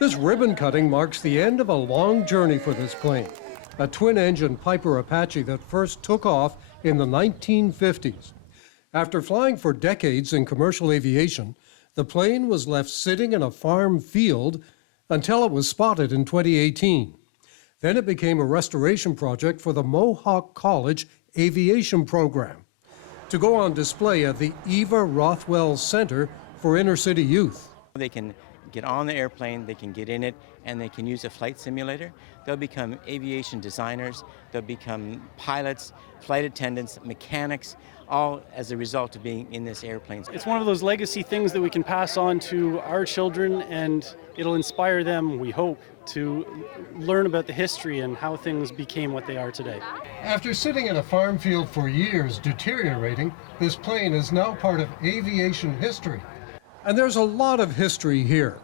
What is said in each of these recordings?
This ribbon cutting marks the end of a long journey for this plane, a twin-engine Piper Apache that first took off in the 1950s. After flying for decades in commercial aviation, the plane was left sitting in a farm field until it was spotted in 2018. Then it became a restoration project for the Mohawk College aviation program to go on display at the Eva Rothwell Center for Inner City Youth. They can get on the airplane, they can get in it, and they can use a flight simulator. They'll become aviation designers, they'll become pilots, flight attendants, mechanics, all as a result of being in this airplane. It's one of those legacy things that we can pass on to our children, and it'll inspire them, we hope, to learn about the history and how things became what they are today. After sitting in a farm field for years deteriorating, this plane is now part of aviation history. And there's a lot of history here.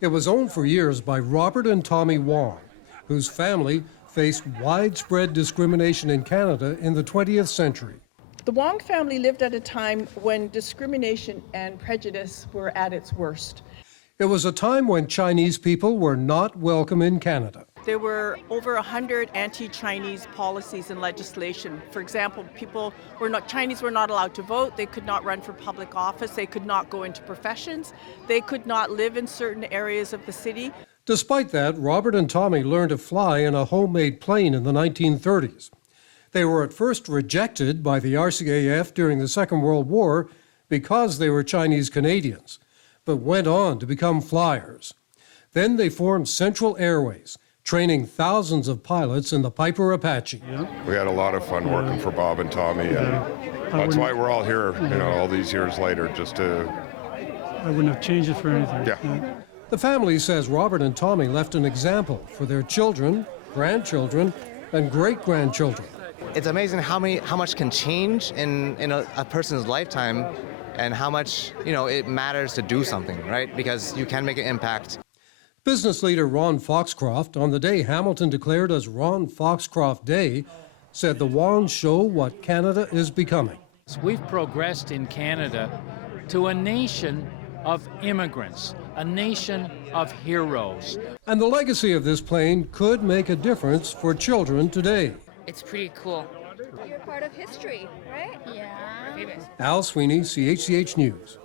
It was owned for years by Robert and Tommy Wong, whose family faced widespread discrimination in Canada in the 20th century. The Wong family lived at a time when discrimination and prejudice were at its worst. It was a time when Chinese people were not welcome in Canada. There were over 100 anti-Chinese policies and legislation. For example, Chinese were not allowed to vote, they could not run for public office, they could not go into professions, they could not live in certain areas of the city. Despite that, Robert and Tommy learned to fly in a homemade plane in the 1930s. They were at first rejected by the RCAF during the Second World War because they were Chinese Canadians, but went on to become flyers. Then they formed Central Airways, training thousands of pilots in the Piper Apache. We had a lot of fun working for Bob and Tommy, and that's why we're all here, all these years later, just to... I wouldn't have changed it for anything. Yeah. The family says Robert and Tommy left an example for their children, grandchildren, and great-grandchildren. It's amazing how much can change in a person's lifetime, and how much, it matters to do something, right? Because you can make an impact. Business leader Ron Foxcroft, on the day Hamilton declared as Ron Foxcroft Day, said the Wongs show what Canada is becoming. We've progressed in Canada to a nation of immigrants, a nation of heroes. And the legacy of this plane could make a difference for children today. It's pretty cool. You're part of history, right? Yeah. Al Sweeney, CHCH News.